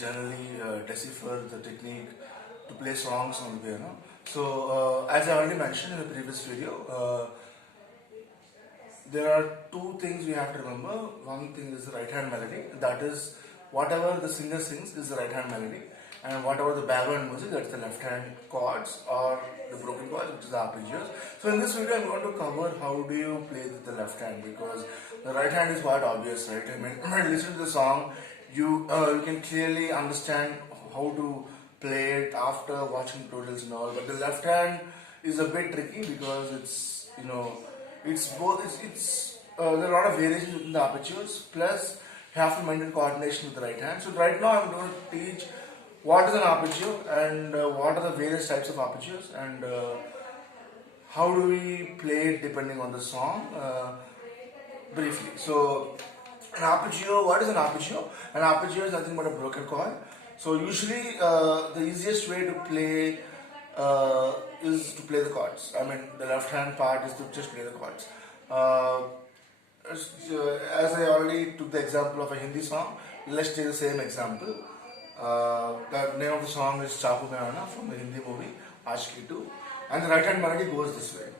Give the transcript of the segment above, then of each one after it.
generally decipher the technique to play songs on the piano. So, as I already mentioned in the previous video, there are two things we have to remember. One thing is the right hand melody, that is whatever the singer sings is the right hand melody, and whatever the background music, that's the left hand chords or the broken chords, which is the arpeggios. So in this video I'm going to cover how do you play with the left hand, because the right hand is quite obvious, right? I mean, when you listen to the song, you can clearly understand how to play it after watching tutorials and all, but the left hand is a bit tricky because it's both. There are a lot of variations within the arpeggios. Plus, you have to maintain coordination with the right hand. So right now, I'm going to teach what is an arpeggio and what are the various types of arpeggios and how do we play it depending on the song. Briefly, so an arpeggio. What is an arpeggio? An arpeggio is nothing but a broken chord. So usually, the easiest way to play is to play the chords. I mean, the left hand part is to just play the chords. As I already took the example of a Hindi song, let's take the same example. The name of the song is Chaku Mein Aana from the Hindi movie Aashki 2, and the right hand melody goes this way.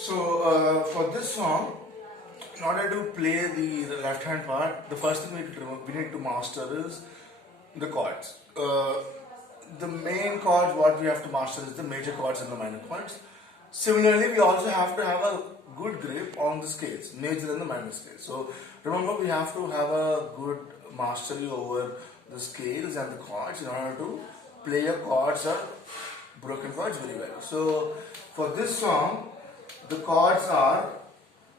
So for this song, in order to play the left hand part, the first thing we need to master is the chords. The main chords what we have to master is the major chords and the minor chords. Similarly, we also have to have a good grip on the scales, major and the minor scales. So remember, we have to have a good mastery over the scales and the chords in order to play your chords or broken chords very well. So for this song, the chords are,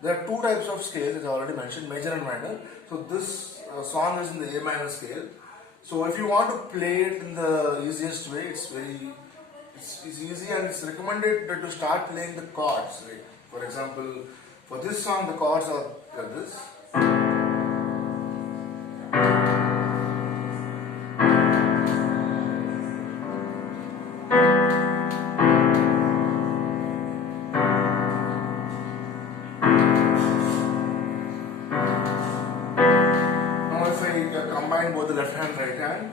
there are two types of scales as I already mentioned, major and minor. So this song is in the A minor scale. So if you want to play it in the easiest way, it's easy, and it's recommended to start playing the chords, right? For example, for this song the chords are like this. Combine both the left hand and right hand.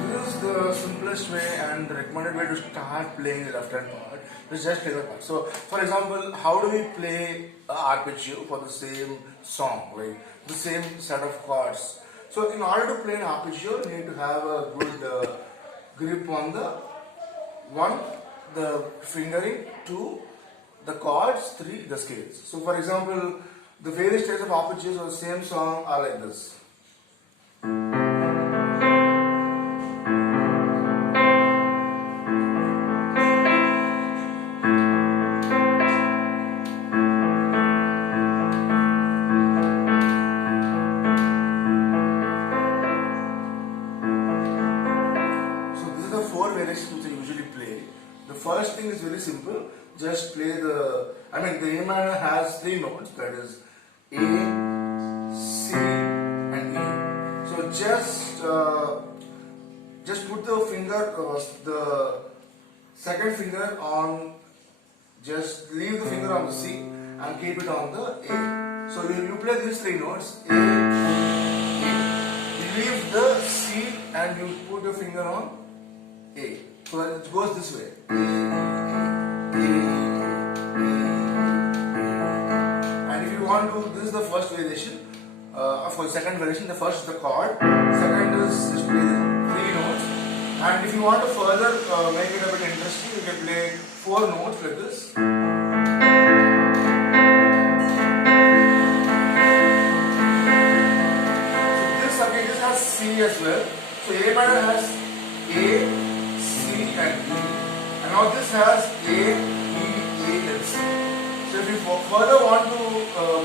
This is the simplest way and the recommended way to start playing the left hand part. Just play the part. So, for example, how do we play an arpeggio for the same song, right? The same set of chords. So, in order to play an arpeggio, you need to have a good grip on the fingering, 2, the chords, 3, the scales. So, for example, the various types of arpeggios of the same song are like this. Variations I usually play. The first thing is very simple. Just play the A minor has 3 notes, that is A, C and E. So just put the finger, the second finger on, just leave the finger on the C and keep it on the A. So you play these 3 notes, A, you leave the C and you put your finger on A. So it goes this way. And if you want to, this is the first variation. For the second variation, the first is the chord, second is just play the 3 notes. And if you want to further make it a bit interesting, you can play 4 notes like this. So this has C as well. So A minor has A, and E, and now this has A, E, A, and C. So if you further want to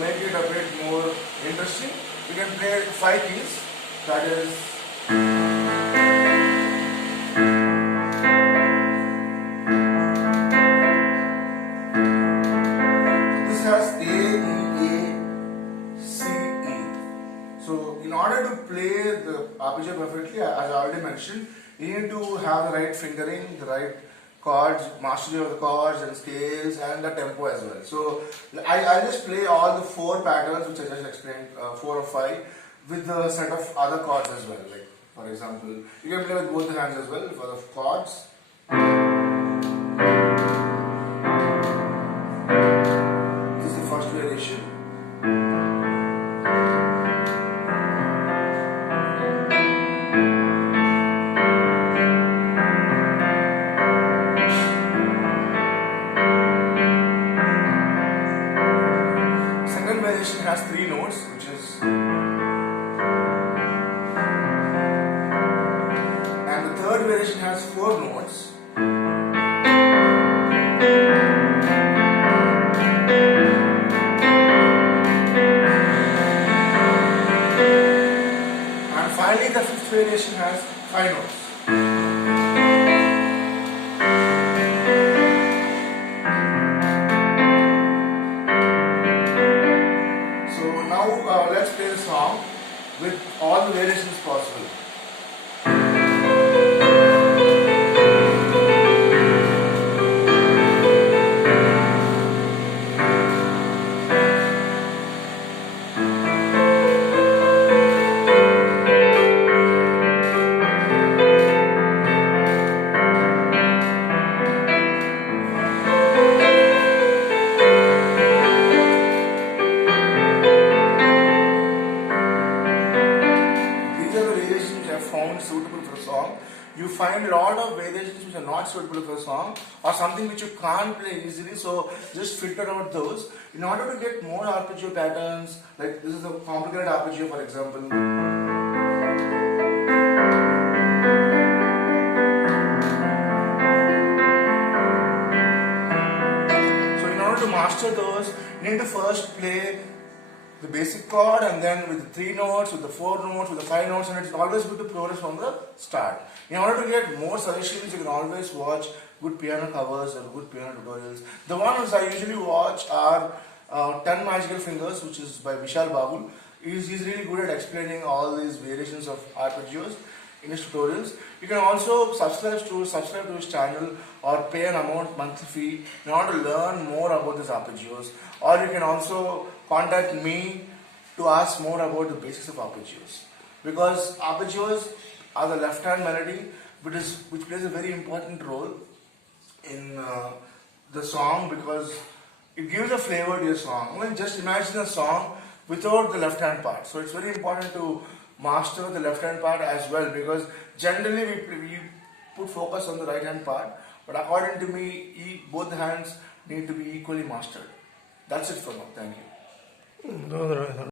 make it a bit more interesting, You can play 5 keys. That is. This has A, E, C, E. So in order to play the arpeggio perfectly, as I already mentioned, you need to have the right fingering, the right chords, mastery of the chords and scales, and the tempo as well. So I just play all the 4 patterns which I just explained, 4 or 5, with the set of other chords as well. Like for example, you can play with both the hands as well for the chords. This is the first variation. Variation has 3 notes, which is, and the third variation has 4 notes. And finally the fifth variation has 5 notes. Let's play the song with all the variations possible. Found suitable for a song. You find a lot of variations which are not suitable for a song, or something which you can't play easily, so just filter out those. In order to get more arpeggio patterns, like this is a complicated arpeggio for example. So in order to master those, you need to first play the basic chord, and then with the 3 notes, with the 4 notes, with the 5 notes, and it's always good to progress from the start. In order to get more suggestions, you can always watch good piano covers or good piano tutorials. The ones I usually watch are 10 Magical Fingers, which is by Vishal Babul. He's really good at explaining all these variations of arpeggios in his tutorials. You can also subscribe to his channel or pay an amount monthly fee in order to learn more about these arpeggios. Or you can also contact me to ask more about the basics of arpeggios, because arpeggios are the left hand melody which plays a very important role in the song, because it gives a flavor to your song. I mean, just imagine a song without the left hand part. So it's very important to master the left hand part as well, because generally we put focus on the right hand part, but according to me both the hands need to be equally mastered. That's it for now. Thank you.